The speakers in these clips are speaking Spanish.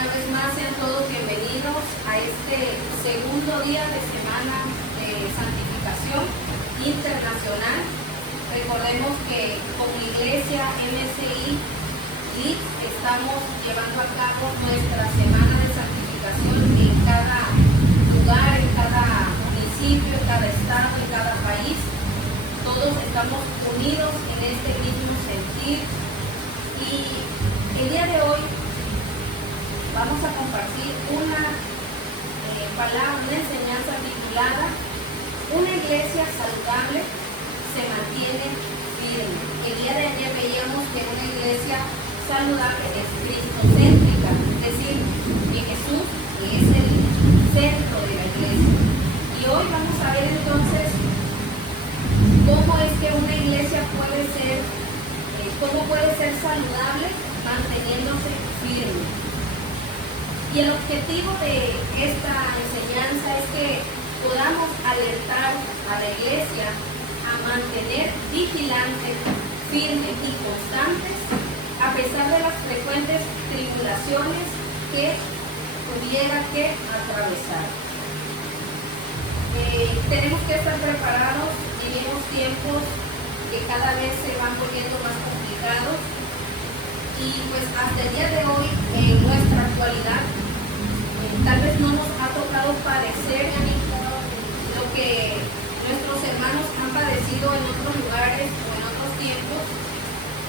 Una vez más sean todos bienvenidos a este segundo día de semana de santificación internacional. Recordemos que como iglesia MSI Leeds estamos llevando a cabo nuestra semana de santificación en cada lugar, en cada municipio, en cada estado, en cada país. Todos estamos unidos en este mismo sentir y el día de hoy vamos a compartir una palabra, una enseñanza titulada "Una iglesia saludable se mantiene firme". El día de ayer veíamos que una iglesia saludable es cristocéntrica, es decir, que Jesús es el centro de la iglesia. Y hoy vamos a ver entonces cómo es que una iglesia puede ser, cómo puede ser saludable manteniéndose firme. Y el objetivo de esta enseñanza es que podamos alertar a la iglesia a mantener vigilantes, firmes y constantes a pesar de las frecuentes tribulaciones que tuviera que atravesar. Tenemos que estar preparados. Vivimos tiempos que cada vez se van poniendo más complicados y pues hasta el día de hoy en nuestra actualidad tal vez no nos ha tocado padecer lo que nuestros hermanos han padecido en otros lugares o en otros tiempos.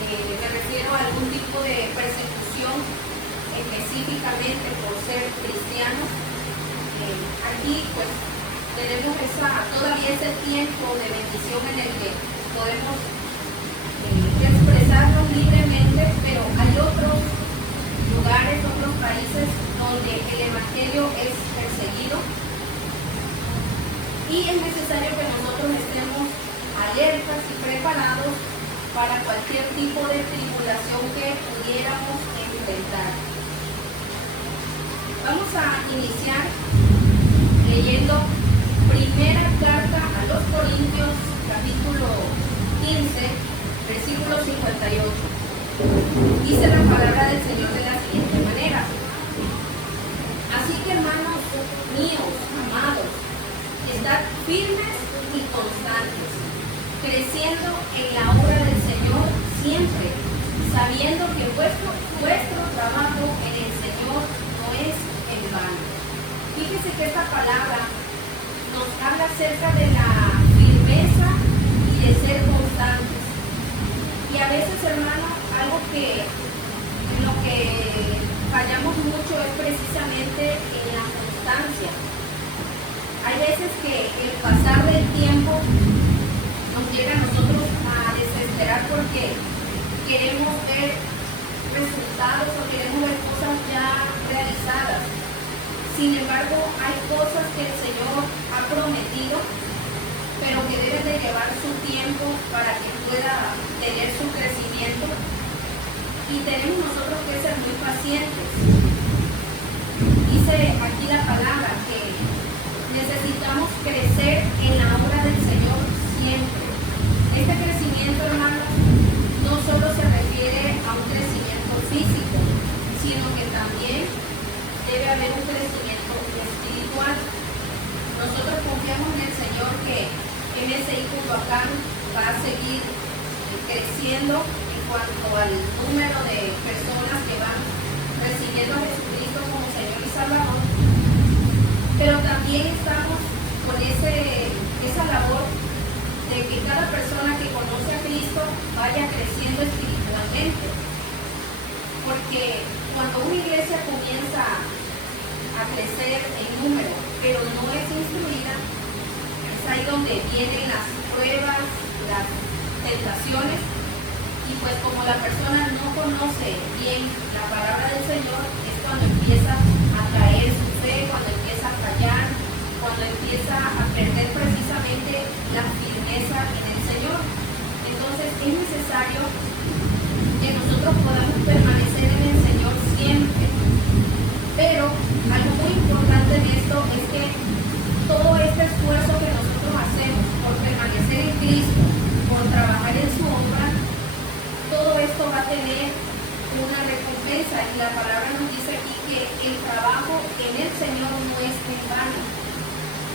Me refiero a algún tipo de persecución específicamente por ser cristianos. Aquí pues tenemos todavía ese tiempo de bendición en el que podemos expresarnos libremente, pero hay otros lugares, otros países donde el evangelio es perseguido y es necesario que nosotros estemos alertas y preparados para cualquier tipo de tribulación que pudiéramos enfrentar. Vamos a iniciar leyendo primera carta a los Corintios, capítulo 15, versículo 58. Dice la palabra del Señor de la siguiente manera: así que, hermanos míos, amados, estad firmes y constantes, creciendo en la obra del Señor siempre, sabiendo que vuestro trabajo en el Señor no es en vano. Fíjese que esta palabra nos habla acerca de la firmeza y de ser constantes. Y a veces, hermanos, algo en lo que fallamos mucho es precisamente en la constancia. Hay veces que el pasar del tiempo nos llega a nosotros a desesperar porque queremos ver resultados o queremos ver cosas ya realizadas. Sin embargo, hay cosas que el Señor ha prometido, pero que deben de llevar su tiempo para que pueda tener su crecimiento. Y tenemos nosotros que ser muy pacientes. Dice aquí la palabra que necesitamos crecer en la obra del Señor siempre. Este crecimiento, hermanos, no solo se refiere a un crecimiento físico, sino que también debe haber un crecimiento espiritual. Nosotros confiamos en el Señor que MSI Culhuacán va a seguir creciendo en cuanto al número de personas que van recibiendo a Jesucristo como Señor y Salvador, pero también estamos con esa labor de que cada persona que conoce a Cristo vaya creciendo espiritualmente, porque cuando una iglesia comienza a crecer en número, pero no es instruida, es ahí donde vienen las pruebas, las tentaciones, y pues como la persona no conoce bien la palabra del Señor, es cuando empieza a caer su fe, cuando empieza a fallar, cuando empieza a perder precisamente la firmeza en el Señor. Entonces es necesario que nosotros podamos permanecer en el Señor siempre. Pero algo muy importante en esto es que todo este esfuerzo que nosotros hacemos por permanecer en Cristo, por trabajar en su obra, todo esto va a tener una recompensa. promesa y la palabra nos dice aquí que el trabajo en el Señor no es en vano.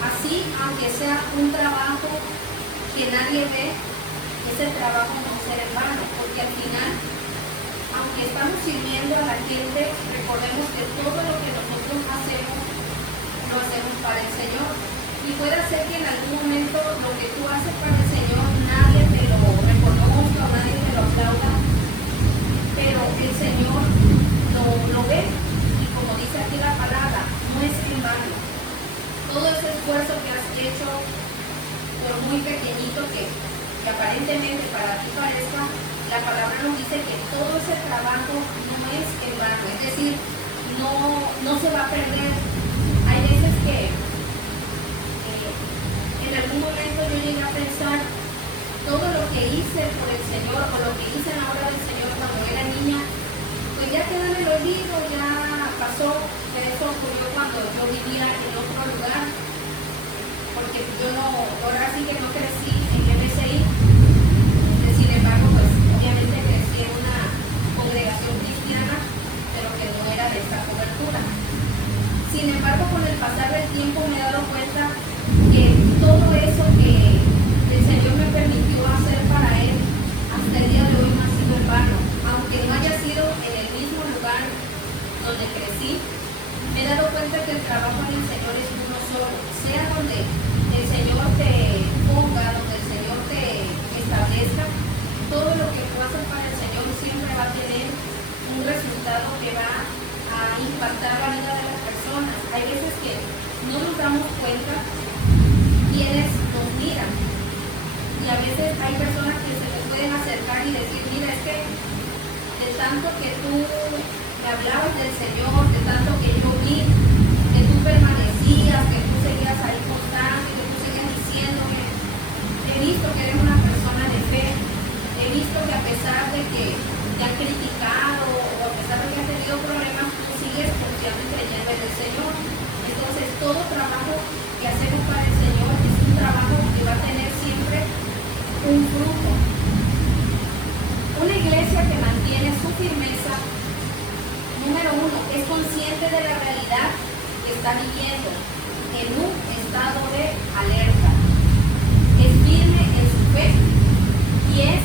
Así, aunque sea un trabajo que nadie ve, ese trabajo no será en vano, porque al final, aunque estamos sirviendo a la gente, recordemos que todo lo que nosotros hacemos, lo hacemos para el Señor. Y puede ser que en algún momento lo que tú haces para el Señor, nadie te lo reconozca o nadie te lo aplauda, pero el Señor lo ve, y como dice aquí la palabra, no es en vano. Todo ese esfuerzo que has hecho, por muy pequeñito que aparentemente para ti parezca, la palabra nos dice que todo ese trabajo no es en vano, es decir, no se va a perder. Hay veces que en algún momento yo llegué a pensar todo lo que hice por el Señor o lo que hice en la obra del Señor cuando era niña, pues ya quedó en el olvido, ya pasó. Eso ocurrió cuando yo vivía en otro lugar, porque yo ahora sí que no crecí en MSI. Sin embargo, pues obviamente crecí en una congregación cristiana, pero que no era de esta cobertura. Sin embargo, con el pasar del tiempo me he dado cuenta que todo eso que el Señor me permitió hacer para Él, hasta el día de hoy no ha sido en vano. Aunque no haya sido en el mismo lugar donde crecí, me he dado cuenta que el trabajo en el Señor es uno solo. Sea donde el Señor te ponga, donde el Señor te establezca, todo lo que tú haces para el Señor siempre va a tener un resultado que va a impactar la vida de las personas. Hay veces que no nos damos cuenta quienes nos miran, y a veces hay personas que se nos pueden acercar y decir: mira, es que de tanto que tú me hablabas del Señor, de tanto que yo vi que tú permanecías, que tú seguías ahí constante, que tú seguías diciéndome, he visto que eres una persona de fe, he visto que a pesar de que te han criticado o a pesar de que has tenido problemas, tú sigues confiando y creyendo en el Señor. Entonces, todo trabajo que hacemos para el Señor es un trabajo que va a tener siempre un fruto. Una iglesia que mantiene su firmeza, número uno, es consciente de la realidad que está viviendo en un estado de alerta. Es firme en su fe y es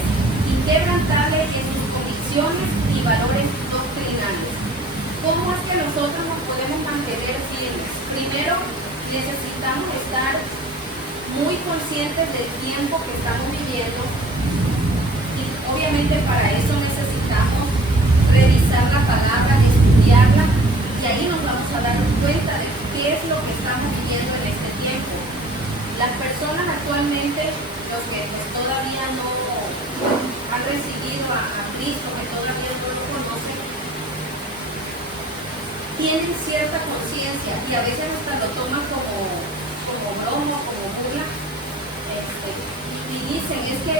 inquebrantable en sus convicciones y valores doctrinales. ¿Cómo es que nosotros nos podemos mantener firmes? Primero, necesitamos estar muy conscientes del tiempo que estamos viviendo, y obviamente para eso necesitamos revisar la palabra, estudiarla, y ahí nos vamos a dar cuenta de qué es lo que estamos viviendo en este tiempo. Las personas actualmente, los que pues todavía no han recibido a Cristo, que todavía no lo conocen, tienen cierta conciencia y a veces hasta lo toman como broma, como burla, y dicen: es que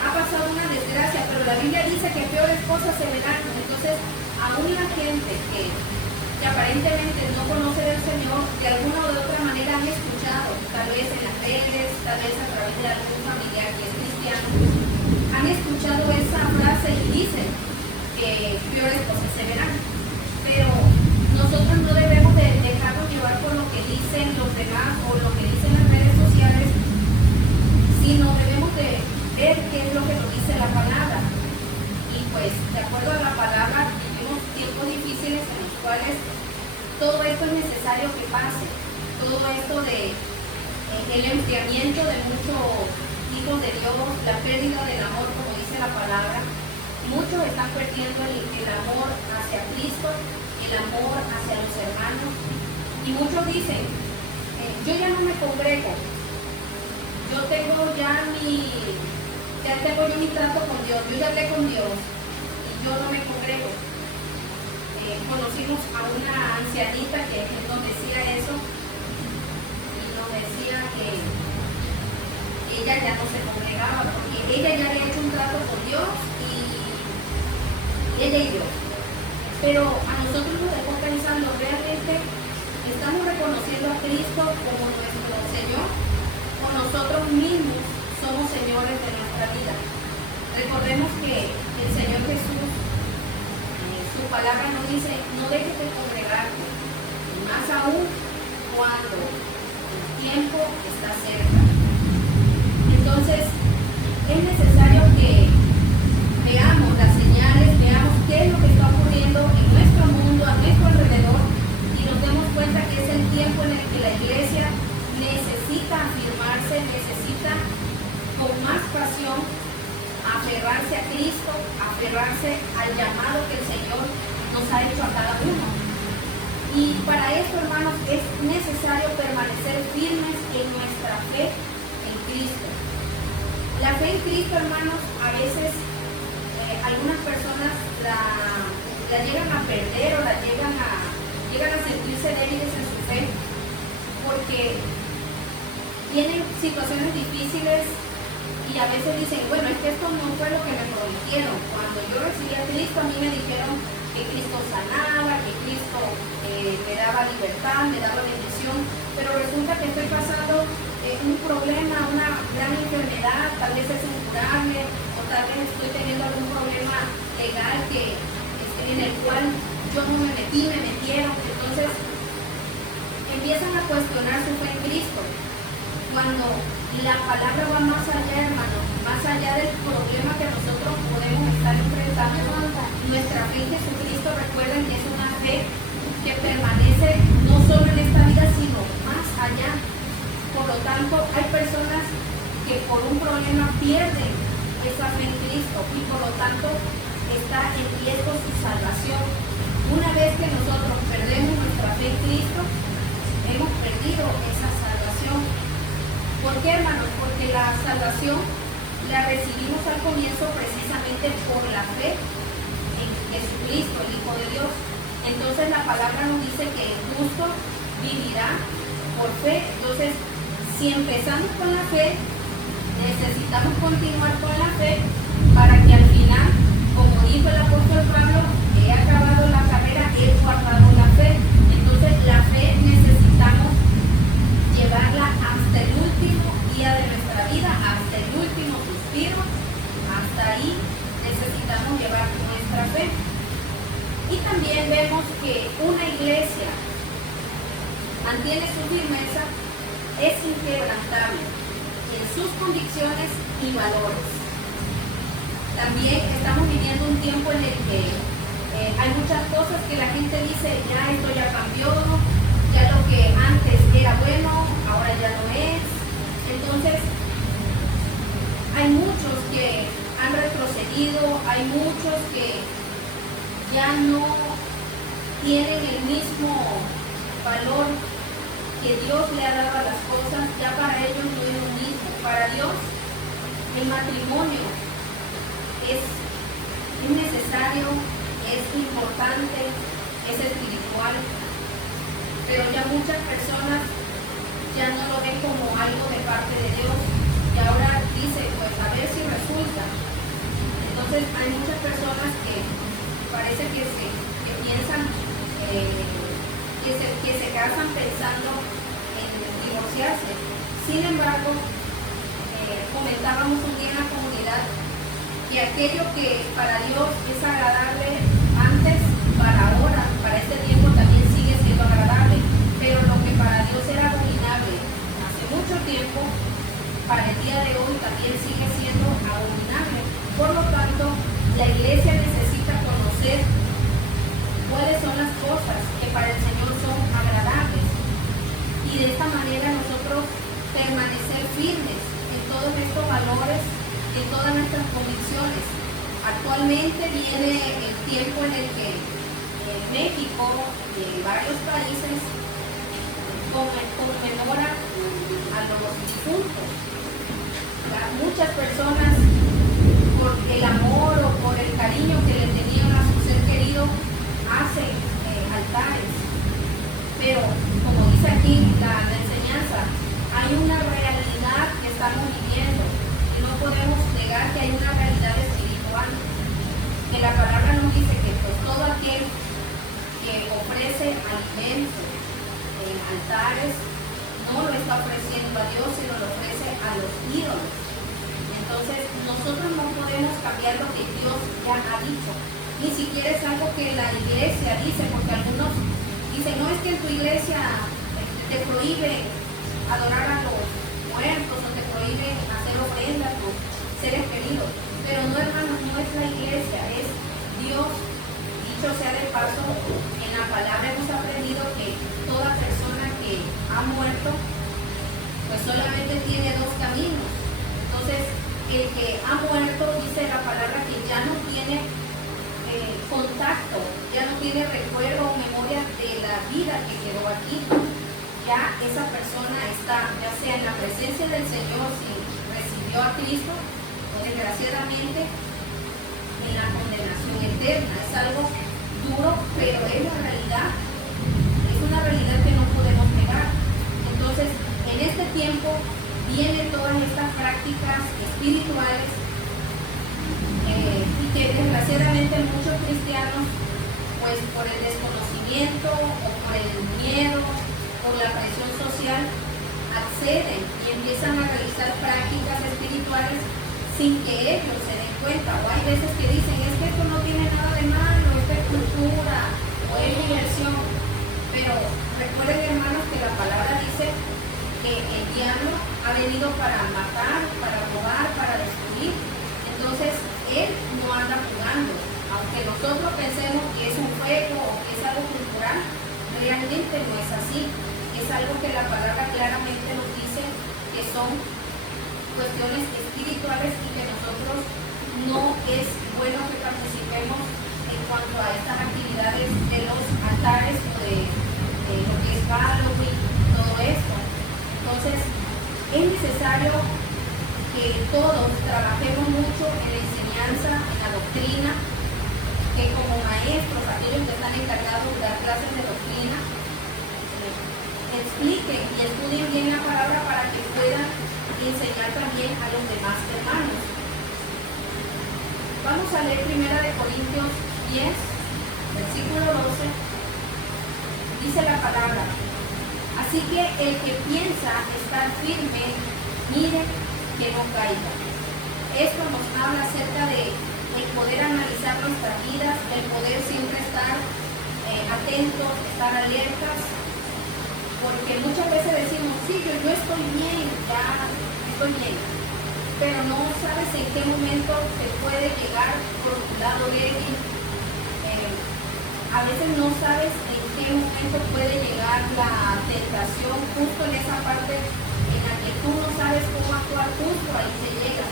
ha pasado una desgracia, pero la Biblia dice que peores cosas se verán. Entonces, aún la gente que aparentemente no conoce del Señor, de alguna o de otra manera han escuchado, tal vez en las redes, tal vez a través de algún familiar que es cristiano, han escuchado esa frase y dicen que peores cosas se verán. Pero nosotros no debemos de dejarnos llevar por lo que dicen los demás o lo que dicen las redes sociales, sino debemos de ver qué es lo que nos dice la palabra. Y pues, de acuerdo a la palabra, vivimos tiempos difíciles en los cuales todo esto es necesario que pase. Todo esto de el enfriamiento de muchos hijos de Dios, la pérdida del amor, como dice la palabra. Muchos están perdiendo el amor hacia Cristo, el amor hacia los hermanos, y muchos dicen: yo ya no me congrego, yo tengo yo mi trato con Dios, yo ya hablé con Dios y yo no me congrego. Conocimos a una ancianita que nos decía eso, y nos decía que ella ya no se congregaba porque ella ya había hecho un trato con Dios, y ella y Dios. Pero a nosotros nos dejó pensando: ¿realmente estamos reconociendo a Cristo como nuestro Señor, o nosotros mismos somos señores de nuestra vida? Recordemos que el Señor Jesús palabra nos dice, no dejes de congregarte, más aún cuando el tiempo está cerca. Entonces, es necesario que veamos las señales, veamos qué es lo que está ocurriendo en nuestro mundo, a nuestro alrededor, y nos demos cuenta que es el tiempo en el que la iglesia necesita afirmarse, necesita con más pasión aferrarse a Cristo, aferrarse al llamado que el Señor nos ha hecho a cada uno. Y para esto, hermanos, es necesario permanecer firmes en nuestra fe en Cristo. La fe en Cristo, hermanos, a veces algunas personas la llegan a perder o llegan a sentirse débiles en su fe porque tienen situaciones difíciles y a veces dicen, bueno, es que esto no fue lo que me prometieron. Cuando yo recibí a Cristo, a mí me dijeron que Cristo sanaba, que Cristo me daba libertad, me daba bendición, pero resulta que estoy pasando un problema, una gran enfermedad, tal vez es incurable, o tal vez estoy teniendo algún problema legal en el cual yo no me metí, me metieron. Entonces empiezan a cuestionar su fe en Cristo. Cuando la palabra va más allá, hermano, más allá del problema que nosotros podemos estar enfrentando, nuestra fe en Jesucristo, recuerden que es una fe que permanece no solo en esta vida, sino más allá. Por lo tanto, hay personas que por un problema pierden esa fe en Cristo y por lo tanto está en riesgo su salvación. Una vez que nosotros perdemos nuestra fe en Cristo, hemos perdido esa salvación. ¿Por qué, hermanos? Porque la salvación la recibimos al comienzo precisamente por la fe en Jesucristo, el Hijo de Dios. Entonces la palabra nos dice que el justo vivirá por fe. Entonces, si empezamos con la fe, necesitamos continuar con la fe para que al final, como dijo el apóstol Pablo, he acabado la carrera, he guardado la fe. Entonces la fe necesitamos llevarla hasta el último día de nuestra vida, hasta el último suspiro. Hasta ahí necesitamos llevar nuestra fe. Y también vemos que una iglesia mantiene su firmeza, es inquebrantable en sus convicciones y valores. También estamos viviendo un tiempo en el que hay muchas cosas que la gente dice, ya esto ya cambió, ya lo que antes era bueno, ahora ya no es. Entonces, hay muchos que han retrocedido, hay muchos que ya no tienen el mismo valor que Dios le ha dado a las cosas, ya para ellos no es lo mismo. Para Dios, el matrimonio es necesario, es importante, es espiritual, pero ya muchas personas ya no lo ven como algo de parte de Dios y ahora dice, pues a ver si resulta. Entonces hay muchas personas que parece que piensan que se casan pensando en divorciarse. Sin embargo, comentábamos un día en la comunidad que aquello que para Dios es agradable antes, para ahora, para este tiempo también sigue siendo agradable, pero lo que para Dios era abominable hace mucho tiempo, para el día de hoy también sigue siendo abominable. Por lo tanto, la iglesia necesita conocer cuáles son las cosas que para el Señor son agradables y de esta manera nosotros permanecer firmes en todos estos valores, en todas nuestras convicciones. Actualmente viene el tiempo en el que en México y en varios países conmemoran a los difuntos. Muchas personas, por el amor o por el cariño que le tenían a su ser querido, hacen altares. Pero, como dice aquí la enseñanza, hay una realidad que estamos viviendo y no podemos negar que hay una realidad espiritual. Que la palabra nos dice que pues, todo aquel que ofrece alimento en altares no lo está ofreciendo a Dios, sino lo ofrece a los ídolos. Entonces, nosotros no podemos cambiar lo que Dios ya ha dicho. Ni siquiera es algo que la iglesia dice, porque algunos dicen, no, es que en tu iglesia te prohíben adorar a los muertos o te prohíben hacer ofrendas a tus seres queridos. Pero no, hermanos, no es la iglesia, es Dios. Dicho sea de paso, en la palabra hemos aprendido que toda persona que ha muerto, pues solamente tiene dos caminos. Entonces, el que ha muerto, dice la palabra, que ya no tiene contacto, ya no tiene recuerdo o memoria de la vida que quedó aquí. Ya esa persona está, ya sea en la presencia del Señor, si recibió a Cristo, o desgraciadamente en la condenación eterna. Es algo duro, pero es la realidad. Es una realidad que no podemos negar. Entonces, en este tiempo vienen todas estas prácticas espirituales y que desgraciadamente muchos cristianos, pues por el desconocimiento o por el miedo, por la presión social, acceden y empiezan a realizar prácticas espirituales sin que ellos se den cuenta. O hay veces que dicen, es que esto no tiene nada de malo, esto es cultura o es diversión. Pero recuerden, hermanos, que la palabra dice que el diablo ha venido para matar, para robar, para destruir. Entonces, él no anda jugando. Aunque nosotros pensemos que es un juego o que es algo cultural, realmente no es así. Es algo que la palabra claramente nos dice que son cuestiones espirituales y que nosotros no es bueno que participemos en cuanto a estas actividades de los altares o de lo que es Halloween, todo esto. Entonces, es necesario que todos trabajemos mucho en la enseñanza, en la doctrina, que como maestros, aquellos que están encargados de dar clases de doctrina, expliquen y estudien bien la palabra para que puedan enseñar también a los demás hermanos. Vamos a leer 1 Corintios 10, versículo 12. Dice la palabra: así que el que piensa estar firme, mire que no caiga. Esto nos habla acerca de el poder analizar nuestras vidas, el poder siempre estar atentos, estar alertas, porque muchas veces decimos, sí, yo estoy bien, ya estoy bien, pero no sabes en qué momento te puede llegar por un lado débil. A veces no sabes en qué momento puede llegar la tentación justo en esa parte en la que tú no sabes cómo actuar, justo ahí se llega.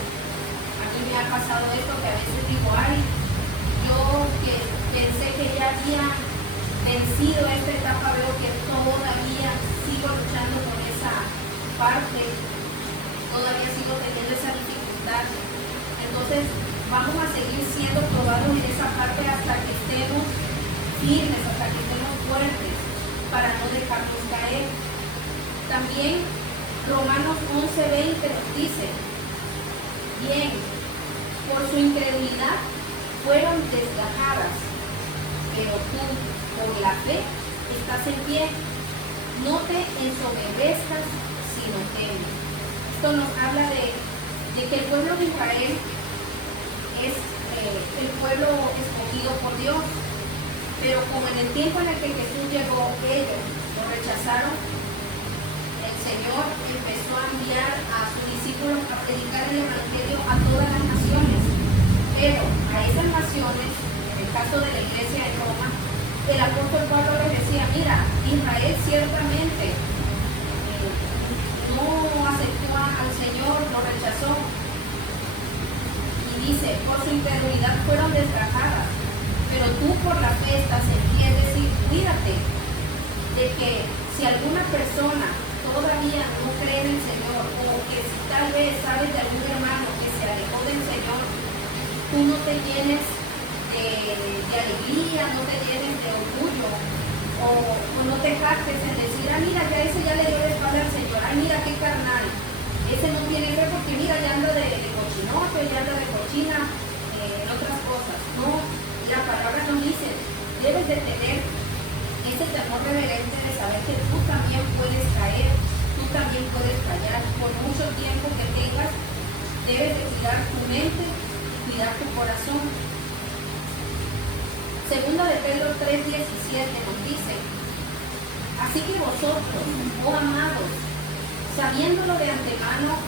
A mí me ha pasado esto que a veces digo, ay, yo que pensé que ya había vencido esta etapa, veo que todavía sigo luchando con esa parte, todavía sigo teniendo esa dificultad. Entonces vamos a seguir siendo probados en esa parte hasta que estemos firmes, hasta que estemos fuertes, para no dejarnos caer. También Romanos 11:20 nos dice, bien, por su incredulidad fueron desgajadas, pero tú por la fe estás en pie. No te ensoberbezcas, sino teme. Esto nos habla de que el pueblo de Israel es el pueblo escogido por Dios, pero como en el tiempo en el que Jesús llegó, ellos lo rechazaron, el Señor empezó a enviar a sus discípulos a predicar el Evangelio a todas las naciones, pero a esas naciones, en el caso de la iglesia de Roma, el apóstol Pablo les decía, mira, Israel ciertamente no aceptó al Señor, lo rechazó, y dice, por su incredulidad fueron desgajadas, pero tú por la fe estás en pie. Es decir, cuídate de que si alguna persona todavía no cree en el Señor, o que si tal vez sabes de algún hermano que se alejó del Señor, tú no te llenes de alegría, no te llenes de orgullo, o no te jactes en decir, ah, mira, ya ese ya le dio la espalda al Señor, ah, mira qué carnal, ese no tiene fe porque mira, ya anda de cochinote, ya anda de cochina en otras cosas. No, la palabra nos dice, debes de tener ese temor reverente de saber que tú también puedes caer, tú también puedes fallar. Por mucho tiempo que tengas, debes de cuidar tu mente y cuidar tu corazón. Segunda de Pedro 3:17 nos dice: así que vosotros, oh amados, sabiéndolo de antemano,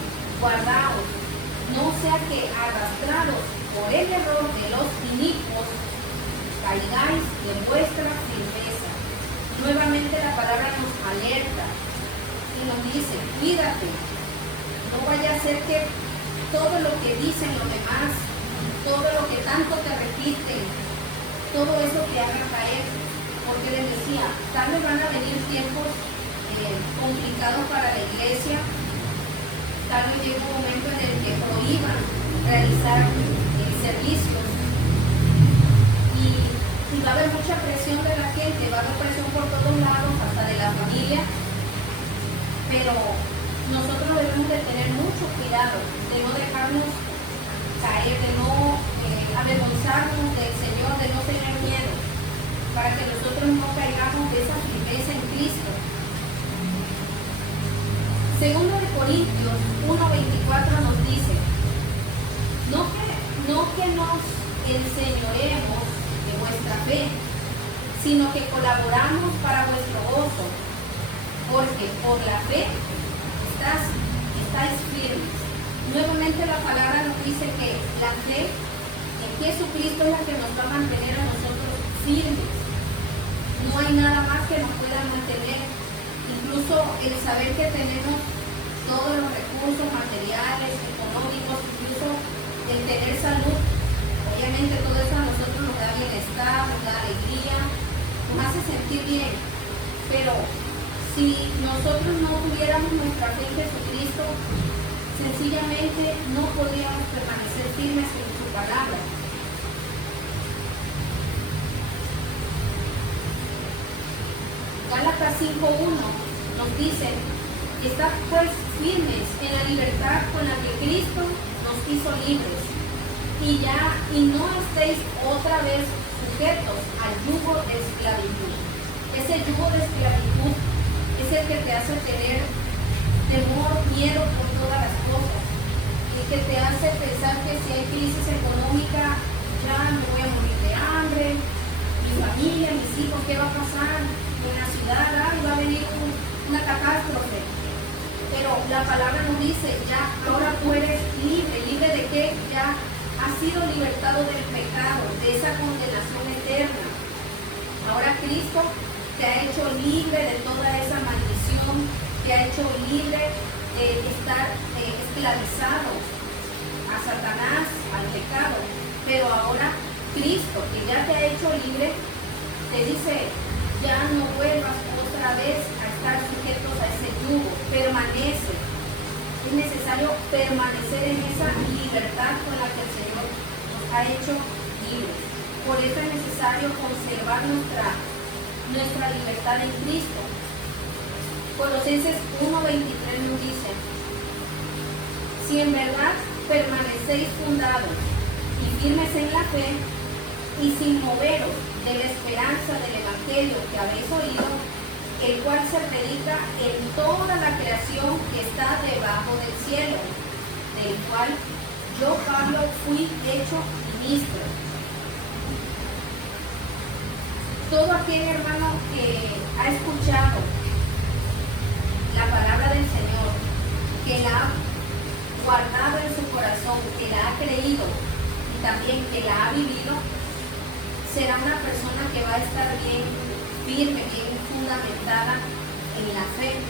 guardaos, no sea que arrastrados por el error de los inicuos, caigáis de vuestra firmeza. Nuevamente la palabra nos alerta y nos dice: cuídate, no vaya a ser que todo lo que dicen los demás, todo lo que tanto te repiten, todo eso te haga caer. Porque les decía, tal vez van a venir tiempos complicados para la iglesia, tal vez llegue un momento en el que prohíban realizar servicios y va a haber mucha presión de la gente, va a haber presión por todos lados, hasta de la familia, pero nosotros debemos de tener mucho cuidado, de no dejarnos caer, de no avergonzarnos del Señor, de no tener miedo, para que nosotros no caigamos de esa firmeza en Cristo. Segundo de Corintios 1:24 nos dice: no que nos enseñoremos de vuestra fe, sino que colaboramos para vuestro gozo, porque por la fe estáis firmes. Nuevamente la palabra nos dice que la fe en Jesucristo es la que nos va a mantener a nosotros firmes. No hay nada más que nos pueda mantener. Incluso el saber que tenemos todos los recursos materiales, económicos, incluso el tener salud, obviamente todo eso a nosotros nos da bienestar, nos da alegría, nos hace sentir bien. Pero si nosotros no tuviéramos nuestra fe en Jesucristo, sencillamente no podríamos permanecer firmes en su palabra. Gálatas 5:1 nos dice: estad pues firmes en la libertad con la que Cristo nos hizo libres, y no estéis otra vez sujetos al yugo de esclavitud. Ese yugo de esclavitud es el que te hace tener temor, miedo por todas las cosas, el que te hace pensar que si hay crisis económica ya me voy a morir de hambre, mi familia, mis hijos, ¿qué va a pasar? En la ciudad, va a venir una catástrofe. Pero la palabra nos dice: ya, ahora tú eres libre. ¿Libre de qué? Ya has sido libertado del pecado, de esa condenación eterna. Ahora Cristo te ha hecho libre de toda esa maldición, te ha hecho libre de estar esclavizado a Satanás, al pecado. Pero ahora Cristo, que ya te ha hecho libre, te dice: ya no vuelvas otra vez a estar sujetos a ese yugo, permanece. Es necesario permanecer en esa libertad con la que el Señor nos ha hecho libres. Por eso es necesario conservar nuestra libertad en Cristo. Colosenses 1:23 nos dice: si en verdad permanecéis fundados y firmes en la fe, y sin moveros de la esperanza del Evangelio que habéis oído, el cual se predica en toda la creación que está debajo del cielo, del cual yo, Pablo, fui hecho ministro. Todo aquel hermano que ha escuchado la palabra del Señor, que la ha guardado en su corazón, que la ha creído y también que la ha vivido, será una persona que va a estar bien firme, bien fundamentada en la fe.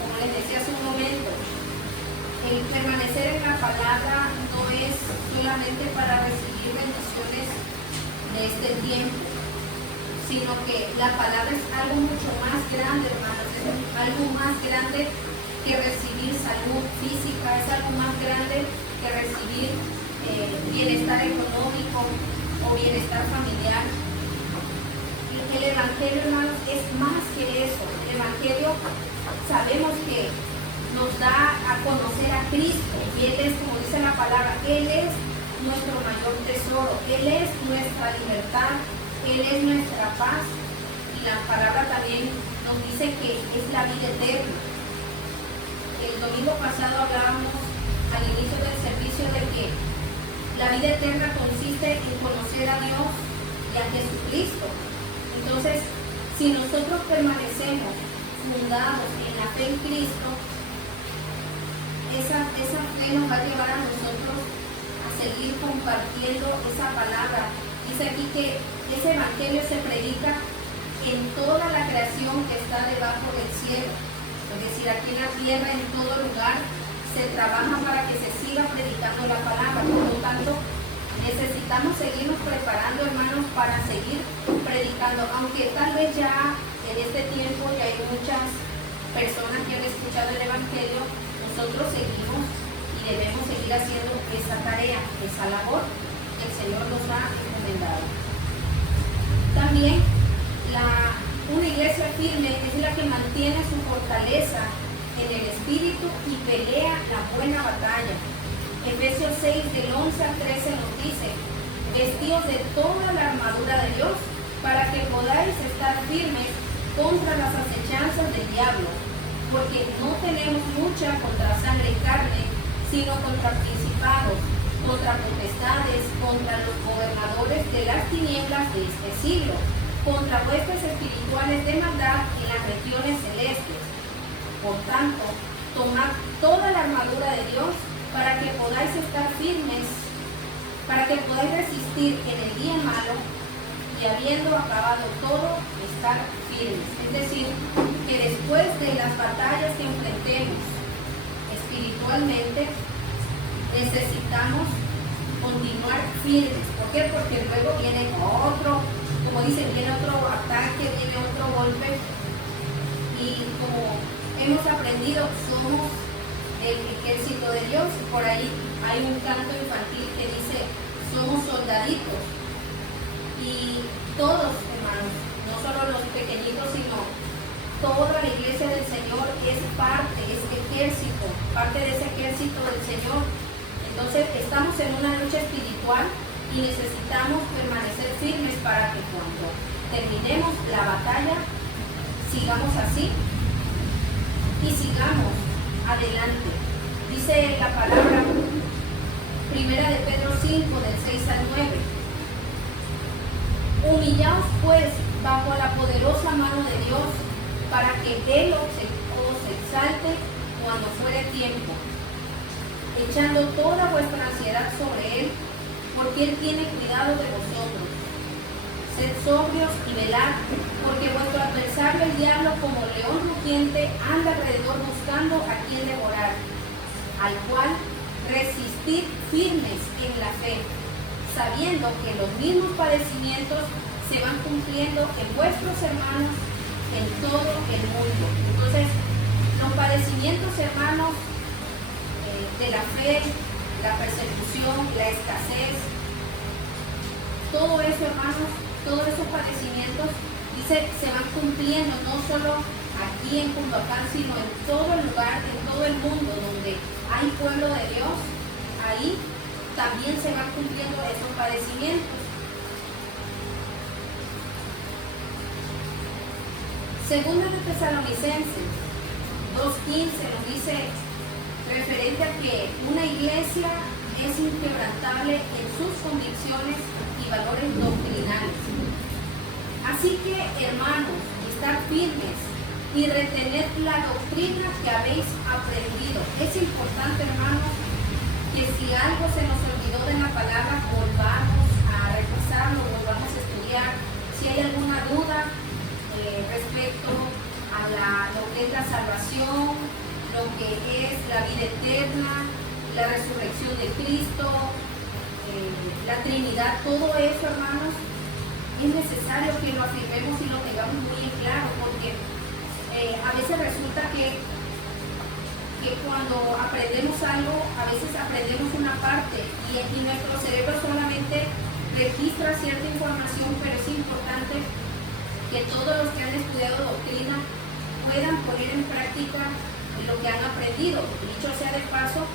Como les decía hace un momento, el permanecer en la palabra no es solamente para recibir bendiciones de este tiempo, sino que la palabra es algo mucho más grande, hermanos, es algo más grande que recibir salud física, es algo más grande que recibir bienestar económico o bienestar familiar. El Evangelio, hermanos, es más que eso. El Evangelio sabemos que nos da a conocer a Cristo, y Él es, como dice la palabra, Él es nuestro mayor tesoro, Él es nuestra libertad, Él es nuestra paz, y la palabra también nos dice que es la vida eterna. El domingo pasado hablábamos al inicio del servicio de que la vida eterna consiste en conocer a Dios y a Jesucristo Entonces, si nosotros permanecemos fundados en la fe en Cristo, esa fe nos va a llevar a nosotros a seguir compartiendo esa palabra. Dice aquí que ese evangelio se predica en toda la creación que está debajo del cielo. Es decir, aquí en la tierra, en todo lugar, se trabaja para que se siga predicando la palabra. Por lo tanto, necesitamos seguirnos preparando, hermanos, para seguir predicando. Aunque tal vez ya en este tiempo ya hay muchas personas que han escuchado el evangelio, nosotros seguimos y debemos seguir haciendo esa tarea, esa labor que el Señor nos ha encomendado. También una iglesia firme es la que mantiene su fortaleza en el espíritu y pelea la buena batalla. Efesios 6 del 11 al 13 nos dice: vestidos de toda la armadura de Dios para que podáis estar firmes contra las acechanzas del diablo, porque no tenemos lucha contra sangre y carne, sino contra principados, contra potestades, contra los gobernadores de las tinieblas de este siglo, contra huestes espirituales de maldad en las regiones celestes. Por tanto, tomad toda la armadura de Dios para que podáis estar firmes, para que podáis resistir en el día malo y habiendo acabado todo, estar firmes. Es decir, que después de las batallas que enfrentemos espiritualmente, necesitamos continuar firmes. ¿Por qué? Porque luego viene otro, como dicen, viene otro ataque, viene otro golpe. Y como hemos aprendido, somos el ejército de Dios. Por ahí hay un canto infantil que dice: somos soldaditos. Y todos, hermanos, no solo los pequeñitos, sino toda la iglesia del Señor es parte, es ejército, parte de ese ejército del Señor. Entonces estamos en una lucha espiritual y necesitamos permanecer firmes para que cuando terminemos la batalla sigamos así y sigamos adelante. Dice la palabra, primera de Pedro 5, del 6 al 9: humillaos pues bajo la poderosa mano de Dios, para que Él os exalte cuando fuere tiempo, echando toda vuestra ansiedad sobre Él, porque Él tiene cuidado de vosotros. Sed sobrios y velad, porque vuestro adversario el diablo, como león rugiente, anda alrededor buscando a quien devorar, al cual resistid firmes en la fe, sabiendo que los mismos padecimientos se van cumpliendo en vuestros hermanos en todo el mundo. Entonces, los padecimientos, hermanos, de la fe, la persecución, la escasez, todo eso, hermanos, todos esos padecimientos, dice, se van cumpliendo no solo aquí en Cundacán, sino en todo el lugar, en todo el mundo donde hay pueblo de Dios. Ahí también se van cumpliendo esos padecimientos. Segunda de Tesalonicenses 2:15 nos dice, referente a que una iglesia es inquebrantable en sus convicciones y valores doctrinales. Así que, hermanos, estar firmes y retener la doctrina que habéis aprendido. Es importante, hermanos, que si algo se nos olvidó de la palabra, volvamos a repasarlo, volvamos a estudiar. Si hay alguna duda respecto a lo que es la salvación, lo que es la vida eterna, la resurrección de Cristo, la Trinidad, todo eso, hermanos, es necesario que lo afirmemos y lo tengamos muy en claro, porque a veces resulta que cuando aprendemos algo, a veces aprendemos una parte y nuestro cerebro solamente registra cierta información, pero es importante que todos los que han estudiado doctrina puedan poner en práctica lo que han aprendido. Dicho sea de paso,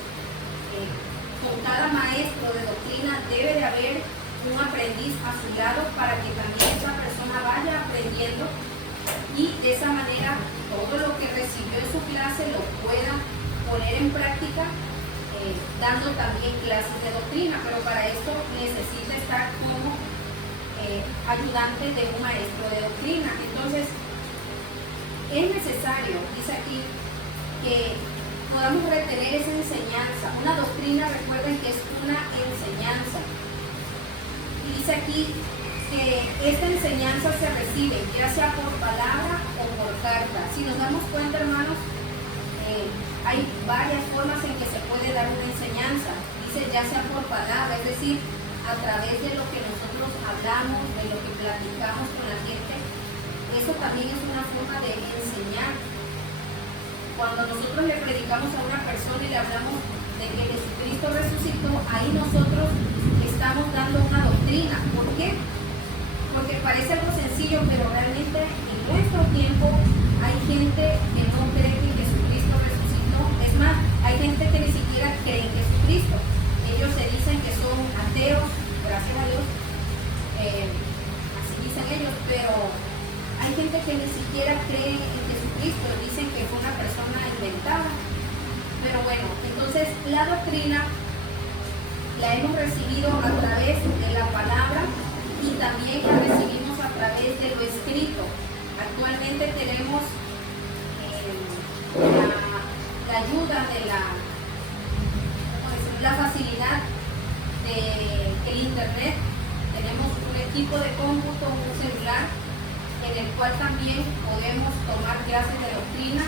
con cada maestro de doctrina debe de haber un aprendiz a su lado para que también esa persona vaya aprendiendo y de esa manera todo lo que recibió en su clase lo pueda poner en práctica, dando también clases de doctrina. Pero para esto necesita estar como ayudante de un maestro de doctrina. Entonces, es necesario, dice aquí, que podamos retener esa enseñanza. Una doctrina, recuerden que es una enseñanza. Y dice aquí que esta enseñanza se recibe ya sea por palabra o por carta. Si nos damos cuenta, hermanos, hay varias formas en que se puede dar una enseñanza. Dice ya sea por palabra, es decir, a través de lo que nosotros hablamos, de lo que platicamos con la gente. Eso también es una forma de enseñar. Cuando nosotros le predicamos a una persona y le hablamos de que Jesucristo resucitó, ahí nosotros estamos dando una doctrina. ¿Por qué? Porque parece algo sencillo, pero realmente en nuestro tiempo hay gente que no cree que Jesucristo resucitó. Es más, hay gente que ni siquiera cree en Jesucristo. Ellos se dicen que son ateos, gracias a Dios, así dicen ellos, pero hay gente que ni siquiera cree en Jesucristo, dicen que fue una persona inventada. Pero bueno, entonces la doctrina la hemos recibido a través de la palabra y también la recibimos a través de lo escrito. Actualmente tenemos la ayuda de la facilidad del internet. Tenemos un equipo de cómputo, un celular, en el cual también podemos tomar clases de doctrina,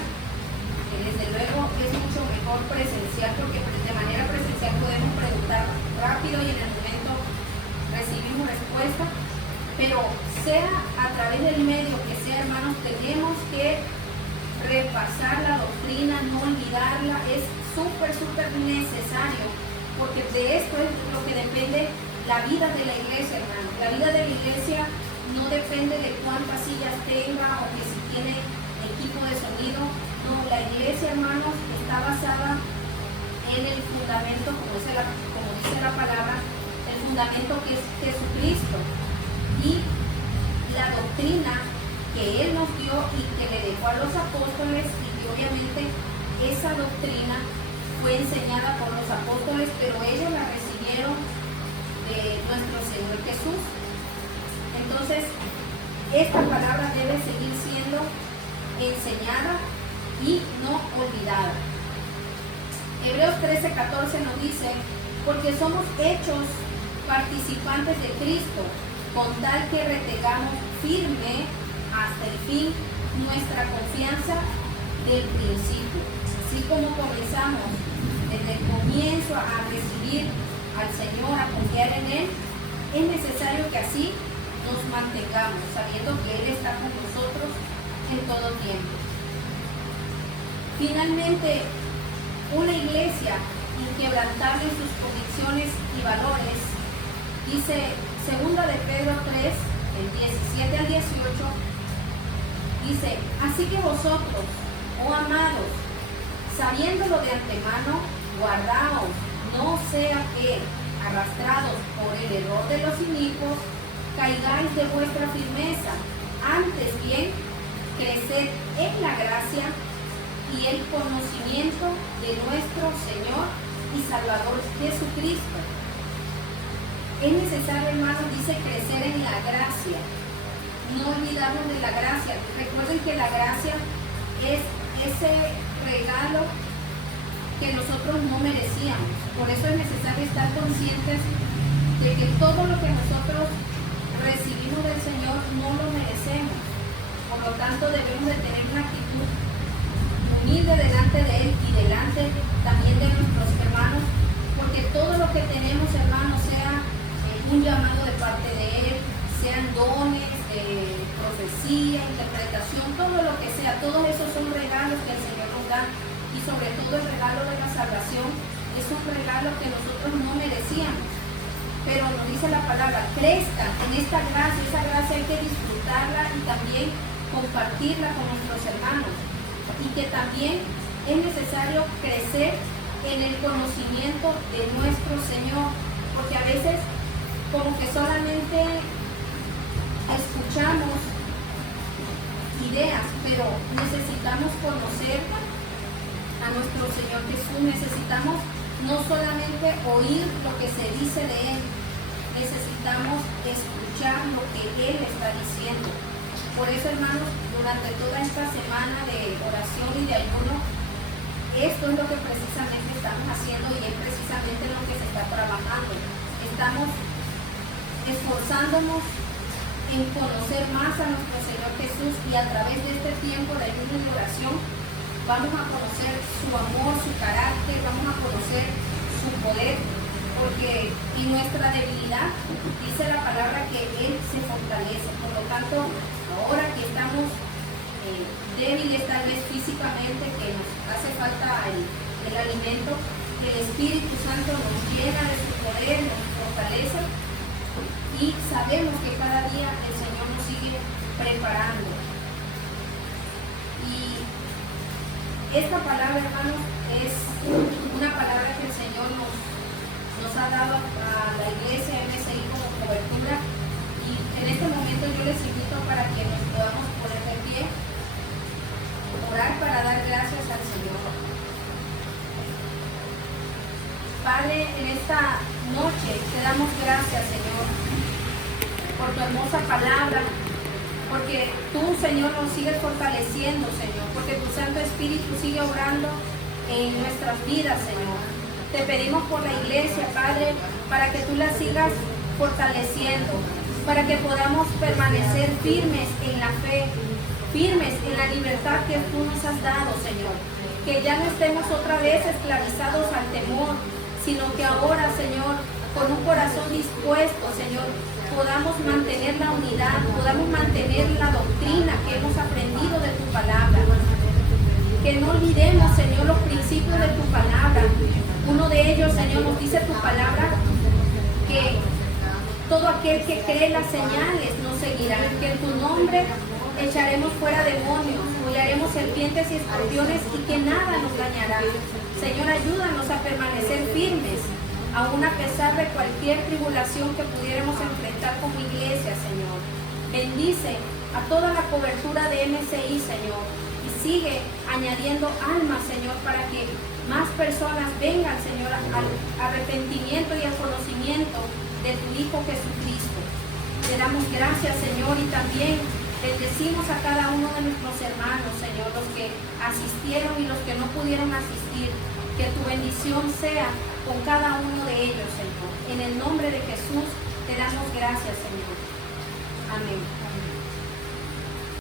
que desde luego es mucho mejor presencial, porque de manera presencial podemos preguntar rápido y en el momento recibimos respuesta, pero sea a través del medio que sea, hermanos, tenemos que repasar la doctrina, no olvidarla. Es súper necesario, porque de esto es lo que depende la vida de la iglesia, hermano. La vida de la iglesia no depende de cuántas sillas tenga o que si tiene equipo de sonido. No, la iglesia, hermanos, está basada en el fundamento, como dice la palabra, el fundamento que es Jesucristo y la doctrina que Él nos dio y que le dejó a los apóstoles, y que obviamente esa doctrina fue enseñada por los apóstoles, pero ellos la recibieron de nuestro Señor Jesús. Entonces, esta palabra debe seguir siendo enseñada y no olvidada. Hebreos 13:14 nos dice: porque somos hechos participantes de Cristo, con tal que retengamos firme hasta el fin nuestra confianza del principio. Así como comenzamos desde el comienzo a recibir al Señor, a confiar en Él, es necesario que así nos mantengamos, sabiendo que Él está con nosotros en todo tiempo. Finalmente, una iglesia inquebrantable en sus convicciones y valores, dice 2 de Pedro 3, el 17 al 18, dice: así que vosotros, oh amados, sabiéndolo de antemano, guardaos, no sea que, arrastrados por el error de los inicuos, caigáis de vuestra firmeza. Antes bien, creced en la gracia y el conocimiento de nuestro Señor y Salvador Jesucristo. Es necesario, hermanos, dice, crecer en la gracia. No olvidarnos de la gracia. Recuerden que la gracia es ese regalo que nosotros no merecíamos. Por eso es necesario estar conscientes de que todo lo que nosotros recibimos del Señor no lo merecemos. Por lo tanto, debemos de tener una actitud humilde delante de Él y delante también de nuestros hermanos, porque todo lo que tenemos, hermanos, sea un llamado de parte de Él, sean dones, profecía, interpretación, todo lo que sea, todos esos son regalos que el Señor nos da, y sobre todo el regalo de la salvación es un regalo que nosotros no merecíamos, pero nos dice la palabra: crezca en esta gracia. Esa gracia hay que disfrutarla y también compartirla con nuestros hermanos, y que también es necesario crecer en el conocimiento de nuestro Señor, porque a veces como que solamente escuchamos ideas, pero necesitamos conocer a nuestro Señor Jesús. Necesitamos no solamente oír lo que se dice de Él, necesitamos escuchar lo que Él está diciendo. Por eso, hermanos, durante toda esta semana de oración y de ayuno, esto es lo que precisamente estamos haciendo y es precisamente lo que se está trabajando. Estamos esforzándonos en conocer más a nuestro Señor Jesús, y a través de este tiempo de ayuno y oración vamos a conocer su amor, su carácter, vamos a conocer su poder, porque en nuestra debilidad dice la palabra que Él se fortalece. Por lo tanto, ahora que estamos débiles tal vez físicamente, que nos hace falta el alimento, que el Espíritu Santo nos llena de su poder, nos fortalece, y sabemos que cada día el Señor nos sigue preparando. Y esta palabra, hermanos, es una palabra que el Señor nos ha dado a la iglesia MSI como cobertura, y en este momento yo les invito para que nos podamos poner de pie, orar para dar gracias al Señor. Padre, en esta noche te damos gracias, Señor, por tu hermosa palabra, porque tú, Señor, nos sigues fortaleciendo, Señor, porque tu Santo Espíritu sigue obrando en nuestras vidas, Señor. Te pedimos por la iglesia, Padre, para que tú la sigas fortaleciendo, para que podamos permanecer firmes en la fe, firmes en la libertad que tú nos has dado, Señor. Que ya no estemos otra vez esclavizados al temor, sino que ahora, Señor, con un corazón dispuesto, Señor, podamos mantener la unidad, podamos mantener la doctrina que hemos aprendido de tu palabra. Que no olvidemos, Señor, los principios de tu palabra. Uno de ellos, Señor, nos dice tu palabra que todo aquel que cree las señales nos seguirá, que en tu nombre echaremos fuera demonios, hollaremos serpientes y escorpiones, y que nada nos dañará. Señor, ayúdanos a permanecer firmes, aún a pesar de cualquier tribulación que pudiéramos enfrentar como iglesia, Señor. Bendice a toda la cobertura de MSI, Señor, y sigue añadiendo almas, Señor, para que más personas vengan, Señor, al arrepentimiento y al conocimiento de tu Hijo Jesucristo. Te damos gracias, Señor, y también bendecimos a cada uno de nuestros hermanos, Señor, los que asistieron y los que no pudieron asistir. Que tu bendición sea con cada uno de ellos, Señor. En el nombre de Jesús te damos gracias, Señor. Amén.